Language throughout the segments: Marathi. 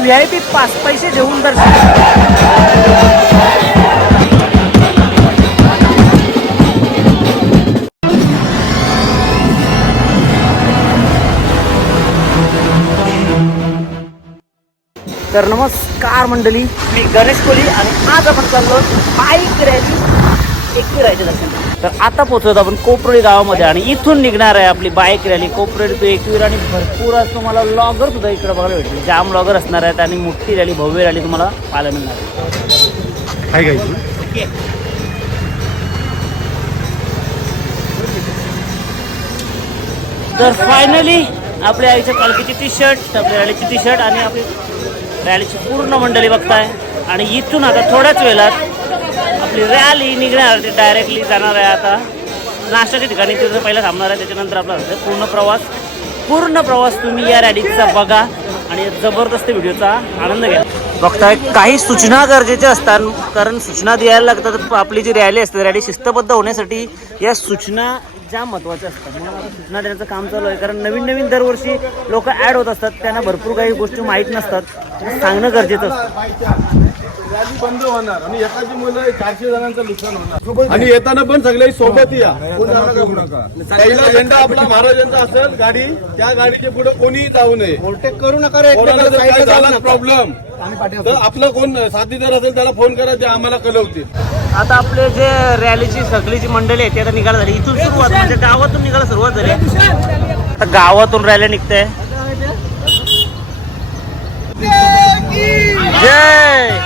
व्ही आय पी पाच पैसे देऊन दर्शन. तर नमस्कार मंडळी मी गणेश कोली आणि आज आपण चाललो बाईक रॅली. एकविरायचे दर्शन तर आता पोहोचलो आपण कोपरोळी गावामध्ये आणि इथून निघणार आहे आपली bike rally Koproli to Ekvira आणि भरपूर आज तुम्हाला लॉगर सुद्धा इकडे बघायला भेटले जाम लॉगर असणार आहेत आणि मोठी रॅली भव्य रॅली तुम्हाला पाहायला मिळणार आहे. ओके तर फायनली आपल्या आईच्या पालखीची टी शर्ट आपल्या रॅलीची टी शर्ट आणि आपली रॅलीची पूर्ण मंडळी बघताय. आणि इथून आता थोड्याच वेळात आपली रॅली निघणार ते डायरेक्टली जाणार आहे आता. नाश्त्याच्या ठिकाणी तिथं पहिला थांबणार आहे त्याच्यानंतर आपला पूर्ण प्रवास. पूर्ण प्रवास तुम्ही या रॅलीचा बघा आणि जबरदस्त व्हिडिओचा आनंद घ्या. बघताय काही सूचना गरजेच्या असतात कारण सूचना द्यायला लागतात आपली जी रॅली असते रॅली शिस्तबद्ध होण्यासाठी या सूचना ज्या महत्त्वाच्या असतात. म्हणून सूचना देण्याचं काम चालू आहे कारण नवीन नवीन दरवर्षी लोक ॲड होत असतात त्यांना भरपूर काही गोष्टी माहीत नसतात सांगणं गरजेचं असतं. रॅली बंद होणार आणि एखादी मुलं चारशे जणांचं नुकसान होणार. आणि येताना पण सगळे सोबत या. पहिला झेंडा आपला महाराजांचा असेल गाडी त्या गाडीच्या पुढे कोणीही जाऊ नये. ओव्हरटेक करू नका झाला. प्रॉब्लेम तर आपलं कोण साथीदार असेल त्याला फोन करा ते आम्हाला कळवतील. आता आपले जे रॅलीची सगळी जी मंडळी आहे ती आता निघायला झाली. इथून सुरुवात म्हणजे गावातून निघायला सुरुवात झाली. आता गावातून रॅली निघते. जय!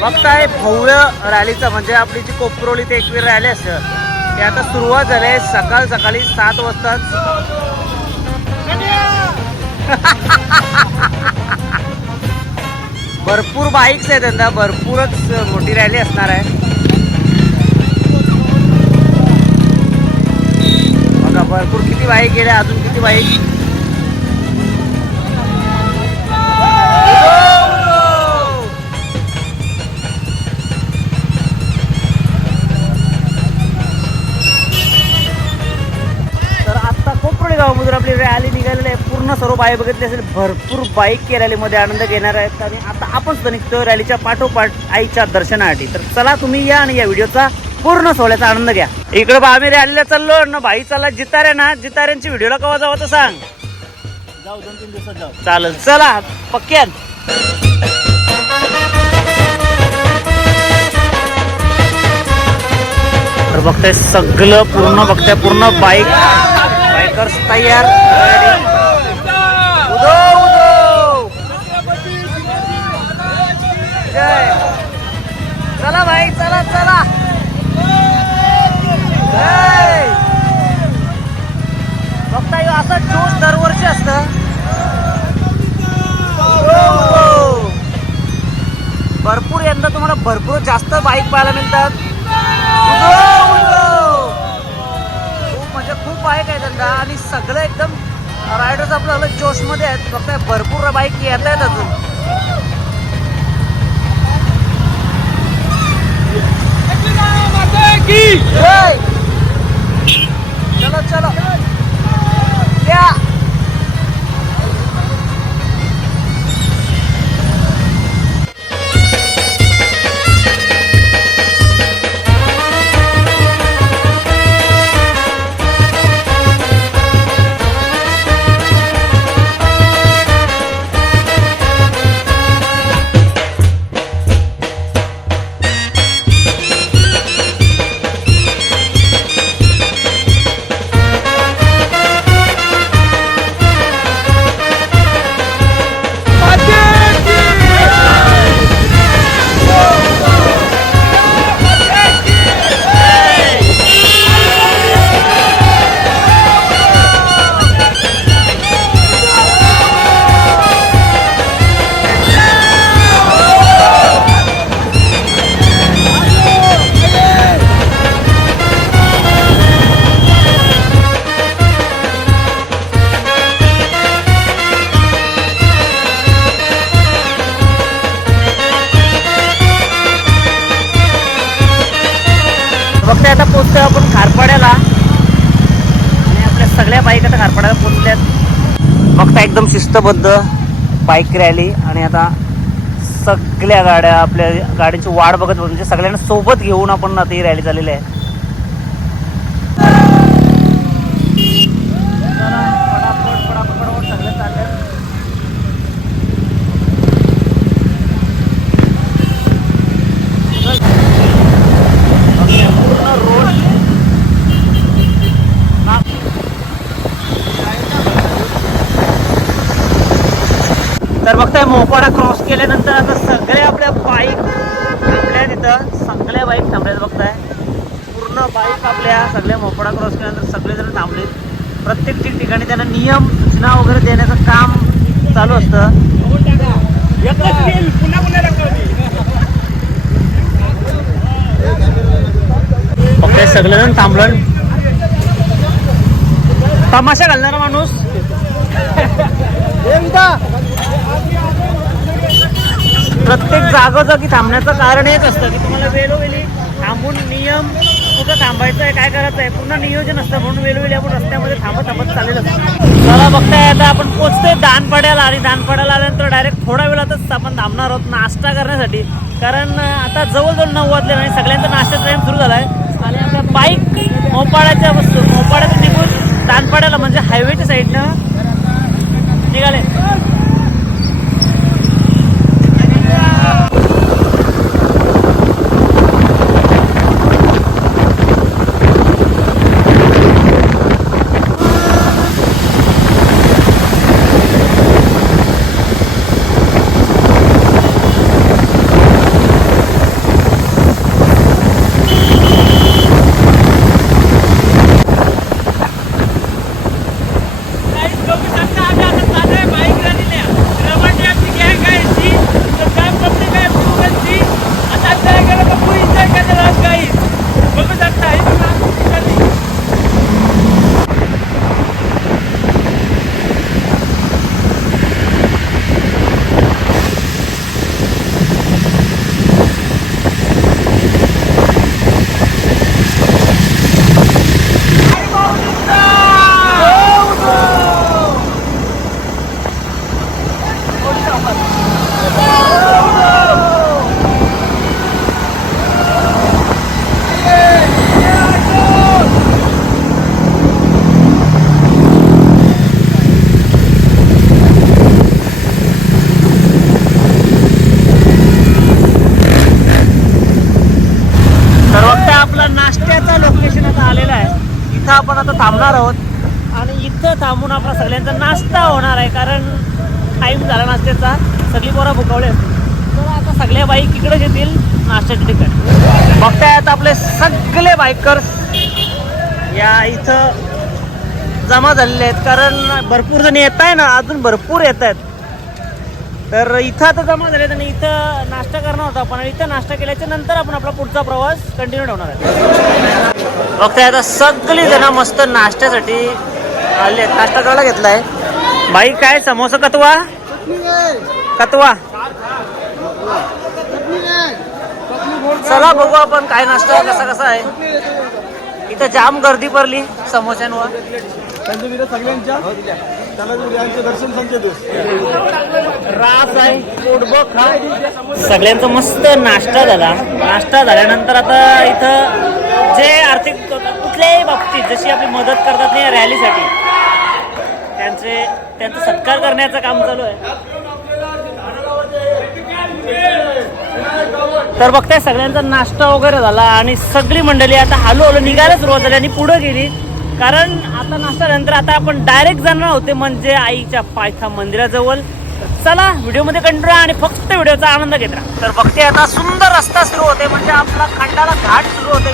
बघताय भव्य रॅलीचं म्हणजे आपली जी कोपरोली ते एकवीर रॅली असते. ते आता सुरुवात झाली आहे. सकाळ सकाळी सात वाजताच भरपूर बाईक्स आहेत त्यांना भरपूरच मोठी रॅली असणार आहे. किती बाईक गेल्या अजून किती बाईक तर आपली रॅली निघालेली आहे. पूर्ण सर्व बाई बघितली असेल. भरपूर बाईक या रॅलीमध्ये आनंद घेणार आहेत. आणि आता आपण सुद्धा निघतो रॅलीच्या पाठोपाठ आईच्या दर्शनासाठी. तर चला तुम्ही या आणि या व्हिडिओचा पूर्ण सोहळ्याचा आनंद घ्या. इकडे आम्ही रॅलीला चाललो ना भाई चालला जितारे ना जिताऱ्यांची व्हिडिओला कवा जावं तर सांग. जाऊ दोन तीन दिवसात जाऊ. चालेल चला पक्क्यात तर बघताय सगळं पूर्ण बघताय पूर्ण बाईक बाईकर्स तयार ready. उदो उदो. जय. चला भाई चला चला. बघता बघताय असं जोश दरवर्षी असतं. हो! भरपूर यंदा तुम्हाला भरपूर जास्त बाईक पाहायला मिळतात. खूप म्हणजे खूप बाईक आहे यंदा. आणि सगळं एकदम रायडर्स आपलं जोशमध्ये आहेत. फक्त भरपूर बाईक येत आहेत अजून. चलो चलो या शिस्तबद्ध बाईक रॅली आणि आता सगळ्या गाड्या आपल्या गाड्यांची वाट बघत म्हणजे सगळ्यांना सोबत घेऊन आपण आता ही रॅली झालेली आहे पटापट, पटापट, पटापट सगळे चाललेत. पूर्ण रोड तर बघताय मोपाडा क्रॉस केल्यानंतर आता सगळे आपल्या बाईक थांबल्या तिथं. सगळ्या बाईक थांबल्यात बघताय. पूर्ण बाईक आपल्या सगळ्या मोपाडा क्रॉस केल्यानंतर सगळेजण थांबले प्रत्येक ठिक- ठिकाणी त्यांना नियम सूचना वगैरे देण्याचं काम चालू असतं. बघताय सगळेजण थांबलं. तमाशा घालणारा माणूस. प्रत्येक जागोजागी थांबण्याचं कारण हेच असतं की तुम्हाला वेळोवेळी थांबून नियम कुठं थांबायचं आहे काय करायचं आहे पूर्ण नियोजन असतं. म्हणून वेळोवेळी आपण रस्त्यामध्ये थांबत थांबत चालेल असतं. चला बघताय आता आपण पोचतोय दानपाड्याला आणि दानपाड्याला आल्यानंतर डायरेक्ट थोड्या वेळातच आपण थांबणार आहोत नाश्ता करण्यासाठी. कारण आता जवळजवळ नऊ वाजले आणि सगळ्यांचा नाश्ता टाईम सुरू झाला आहे आणि आपल्या बाईक मोपाड्याच्या मोपाड्यातून निघून दानपाड्याला म्हणजे हायवेच्या साईडनं निघाले तर बघता आपला नाश्त्याचा लोकेशन आता आलेला आहे इथं आपण आता थांबणार आहोत आणि इथं थांबून आपला सगळ्यांचा नाश्ता होणार आहे कारण टाईम झाला नाश्त्याचा. सगळी पोरं भुकवले तर आता सगळ्या बाईक इकडेच येतील नाश्त्याच्या ठिकाणी. बघताय आता आपले सगळे बायकर्स या इथं जमा झालेले आहेत कारण भरपूर जण येत आहे ना अजून भरपूर येत आहेत. तर इथं आता जमा झाले आणि इथं नाश्ता करणार होता आपण. इथं नाश्ता केल्याच्यानंतर आपण आपला पुढचा प्रवास कंटिन्यू ठेवणार आहे बघताय आता सगळी जण मस्त नाश्त्यासाठी आले नाश्ता करायला घेतलाय? बाई काय समोसा कतवा? कतवा. चला बघू आपण काय नाश्ता कसा कसा आहे. इथं जाम गर्दी पडली समोस्यांवर. रास आहे सगळ्यांचा मस्त नाश्ता झाला. नाश्ता झाल्यानंतर आता इथं जे आर्थिक कुठल्याही बाबतीत जशी आपली मदत करतात नाही रॅलीसाठी त्यांचे त्यांचा सत्कार करण्याचं काम चालू आहे. तर बघताय सगळ्यांचा नाश्ता वगैरे झाला आणि सगळी मंडळी आता हळू हळू निघायला सुरुवात झाली आणि पुढे गेली. कारण आता नाश्त्यानंतर आता आपण डायरेक्ट जाणार होते म्हणजे आईच्या पायथा मंदिराजवळ. चला व्हिडिओमध्ये कंटिन्यू राहा आणि फक्त व्हिडिओचा आनंद घेत राहा. तर बघते आता सुंदर रस्ता सुरू होते म्हणजे आपला खंडाला घाट सुरू होते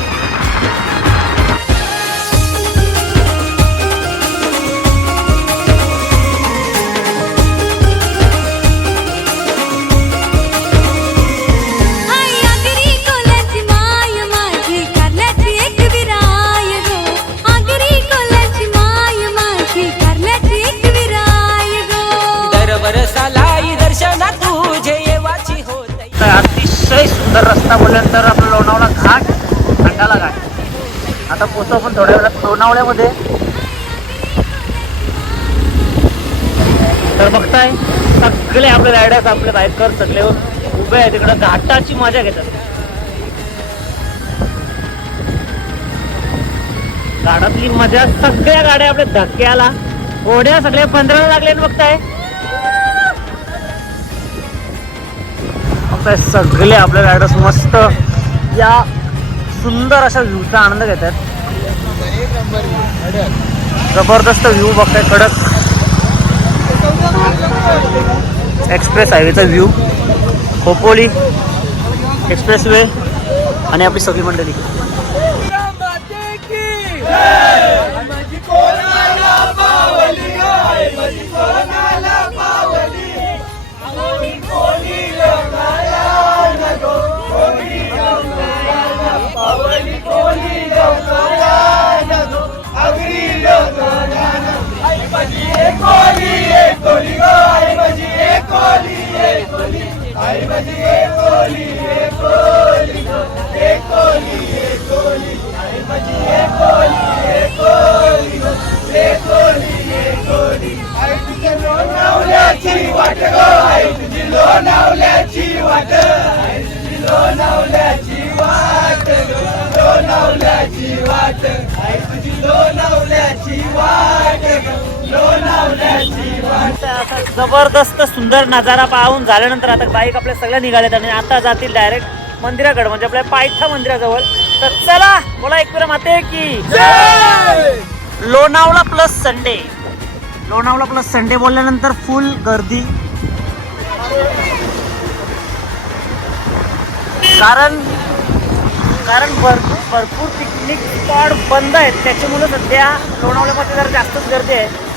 लोणावळ्यामध्ये तर बघताय सगळे आपले रायडर्स आपले बायकर सगळे उभे आहेत तिकडं घाटाची मजा घेतात. घाटातली मजा सगळ्या गाड्या आपल्या धक्क्याला. घोड्या सगळ्या पंधरा लागले बघताय. बघताय सगळे आपले रायडर्स मस्त या सुंदर अशा व्ह्यूचा आनंद घेतात. जबरदस्त व्ह्यू बघताय कडक. एक्सप्रेस हायवेचा व्ह्यू खोपोली एक्सप्रेस वे आणि आपली सगळी मंडळी. असा जबरदस्त सुंदर नजारा पाहून झाल्यानंतर आता बाईक आपल्या सगळ्या निघाल्यात आणि आता जातील डायरेक्ट मंदिराकडे म्हणजे आपल्या पायथा मंदिराजवळ. तर चला बोला एकविरा माते की. Lonavala plus Sunday Lonavala plus Sunday बोलल्यानंतर फुल गर्दी. कारण कारण भर भरपूर पिकनिक स्पॉट बंद आहेत. त्याच्यामुळे सध्या लोणावळ्यामध्ये जरा जास्तच गर्दी आहे.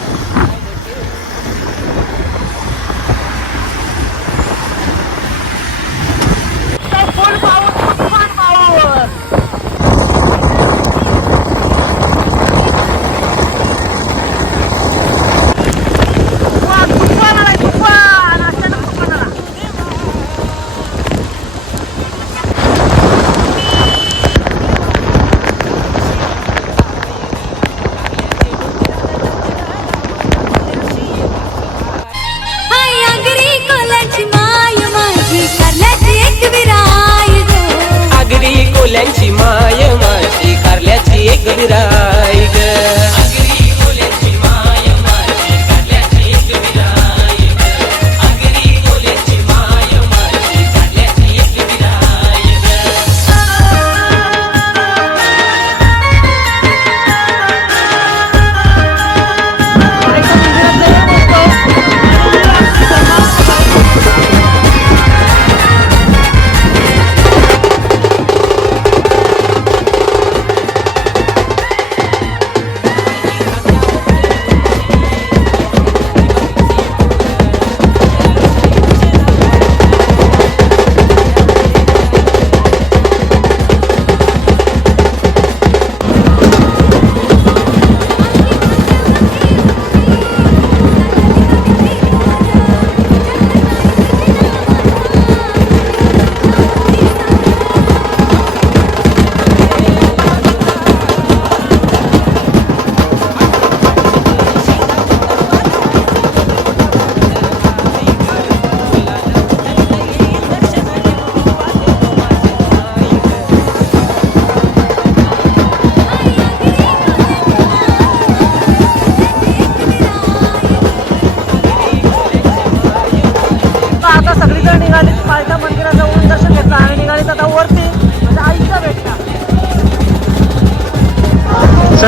virar.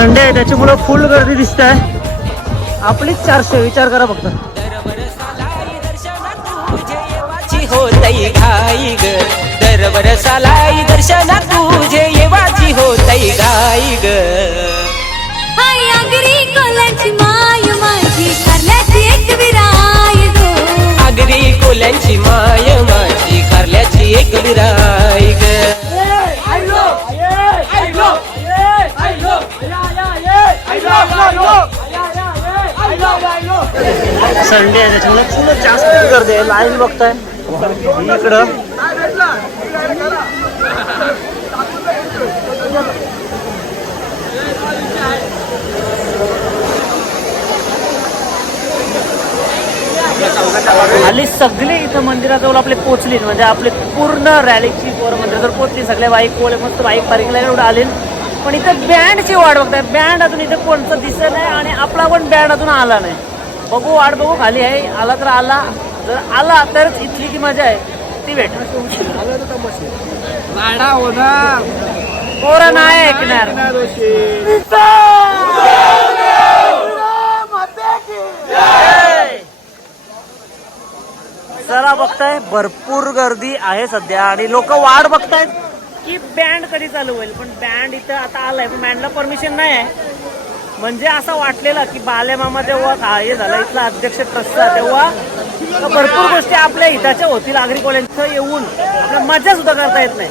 संडे आहे त्याच्यामुळं फुल गर्दी दिसत आहे आपलीच चारशे विचार करा फक्त. दरवरसालाई दर्शनात तुझे येवाची होतई तुझे येवाची होतई घाई ग. संडे आहे त्याच्यामुळे फुल जास्त गर्दी आहे. लाईन बघताय. इकडं. हल्ली सगळे इथं मंदिराजवळ आपले पोचली म्हणजे आपली पूर्ण रॅलीची पोरं मंदिराजवळ पोचली सगळे बाईक कोळे मस्त बाईक पार्किंगला एवढं आले पण इथं बँडची वाट बघताय. बँड अजून इथं कोणतं दिसत नाही आणि आपला पण बँड अजून आला नाही. बघू वाट बघू खाली आहे. आला तर आला. जर आला तरच इथली की मजा आहे. ती भेट पोरं नाही ऐकणार. जरा बघताय भरपूर गर्दी आहे सध्या आणि लोक वाट बघतायत. की बँड कधी चालू होईल? पण बँड इथं आता आलाय. पण बँडला परमिशन नाही आहे. म्हणजे असं वाटलेलं की बाले मामा जेव्हा हा- झाला इथला अध्यक्ष ट्रस्टचा तेव्हा भरपूर गोष्टी आपल्या हिताच्या होतील आगरी कॉलेजचं येऊन आपल्या मजा सुद्धा करता येत नाही.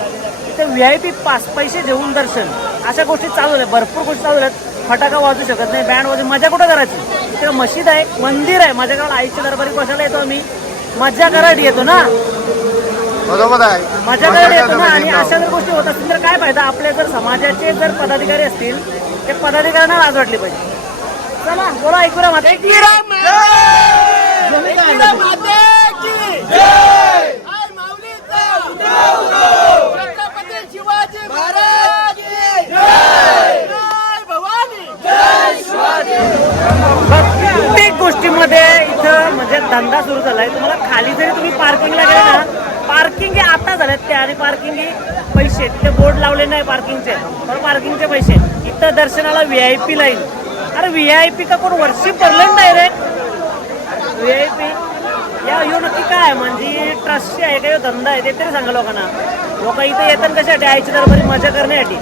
इथे व्ही आय पी पास पैसे देऊन दर्शन अशा गोष्टी चालू आहेत भरपूर गोष्टी चालू आहेत फटाका वाजू शकत नाही बँड वाजू मजा कुठं करायची? इथे मशीद आहे मंदिर आहे. माझ्या गावाला आईच्या दरबारी कशाला येतो आम्ही. मजा करायला येतो ना? बरोबर आहे. मजा करायला येतो ना? आणि अशा जर गोष्टी होत असतील तर काय फायदा? आपले जर समाजाचे जर पदाधिकारी असतील ते पदाधिकाऱ्यांना लाज वाटली पाहिजे. चला बोला ऐकूया माता प्रत्येक गोष्टीमध्ये इथं म्हणजे धंदा सुरू झालाय. तुम्हाला खाली जरी तुम्ही पार्किंगला गेले ना पार्किंग हे आता झाल्यात ते आणि पार्किंग हे पैसे. तिथे बोर्ड लावले नाही पार्किंगचे. तर पार्किंगचे पैसे. इथं दर्शनाला व्ही आय पी लाईन. अरे व्ही आय पी का कोण वर्षी पडलं नाही रे? व्ही आय पी या ह्यो नक्की काय? म्हणजे ट्रस्टची आहे का? धंदा आहे? ते तरी सांगा लोकांना. लोक इथे येतात कशासाठी आईच्या दरबारी मजा करण्यासाठी.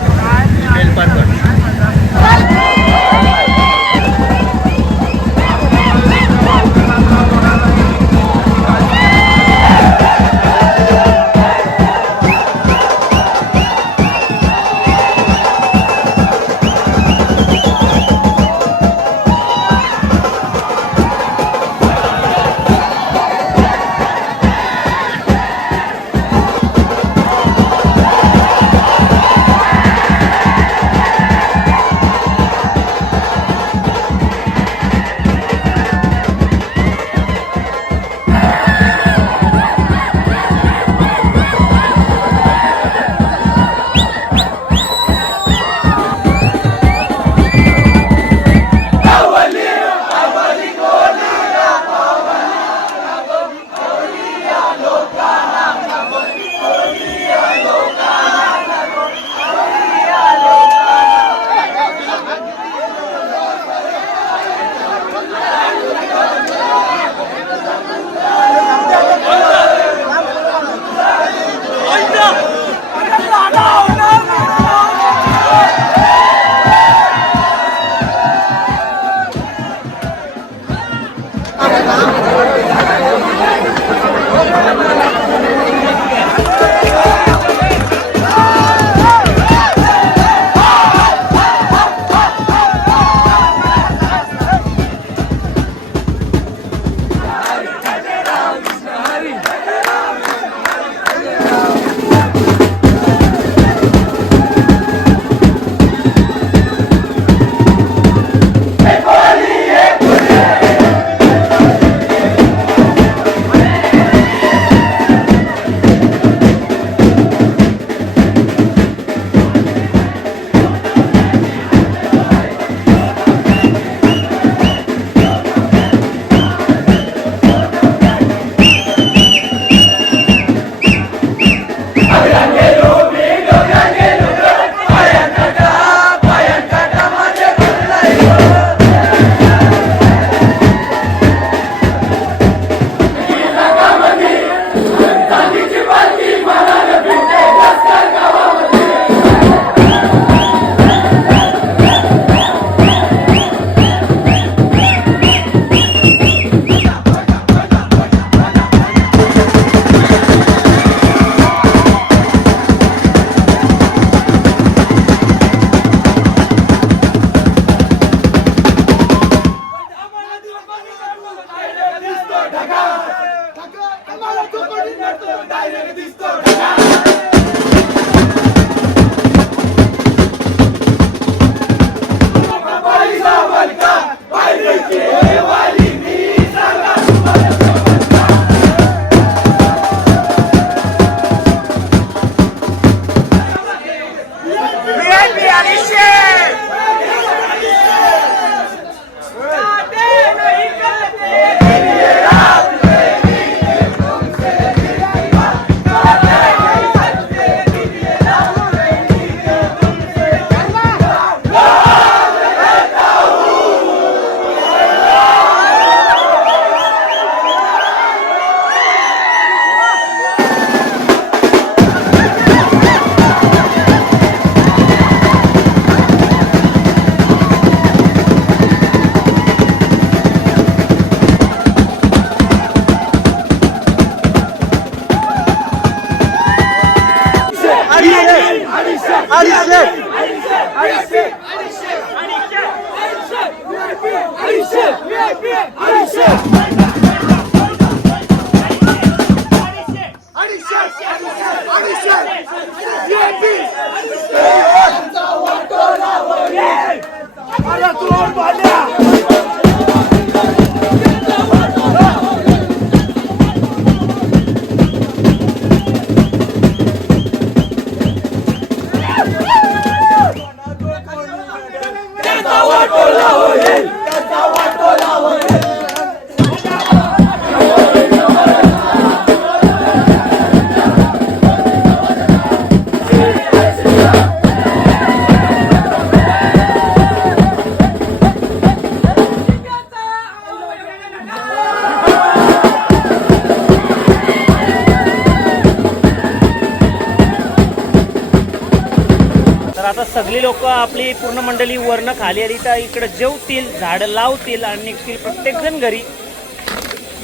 आता सगळी लोक आपली पूर्ण मंडळी वरनं खाली आली तर इकडं जेवतील झाडं लावतील आणि निघतील प्रत्येकजण घरी.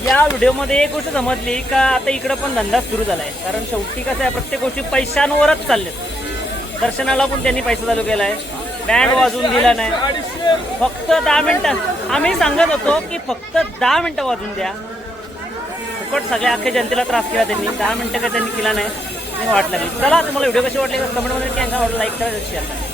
या व्हिडिओमध्ये एक गोष्ट समजली का आता इकडं पण धंदा सुरू झाला आहे कारण शेवटी कसं आहे प्रत्येक गोष्टी पैशांवरच चालल्यात. दर्शनाला पण त्यांनी पैसा चालू केला आहे बँड वाजवून दिला नाही. फक्त दहा मिनिटं. आम्ही सांगत होतो की फक्त दहा मिनिटं वाजून द्या. फुकट सगळ्या अख्ख्या जनतेला त्रास केला त्यांनी. दहा मिनिटं काय त्यांनी केला नाही. आणि वाट लागली चला तुम्हाला व्हिडिओ कशी वाटली? कमेंटमध्ये सांगा लाईक करा शेअर करा.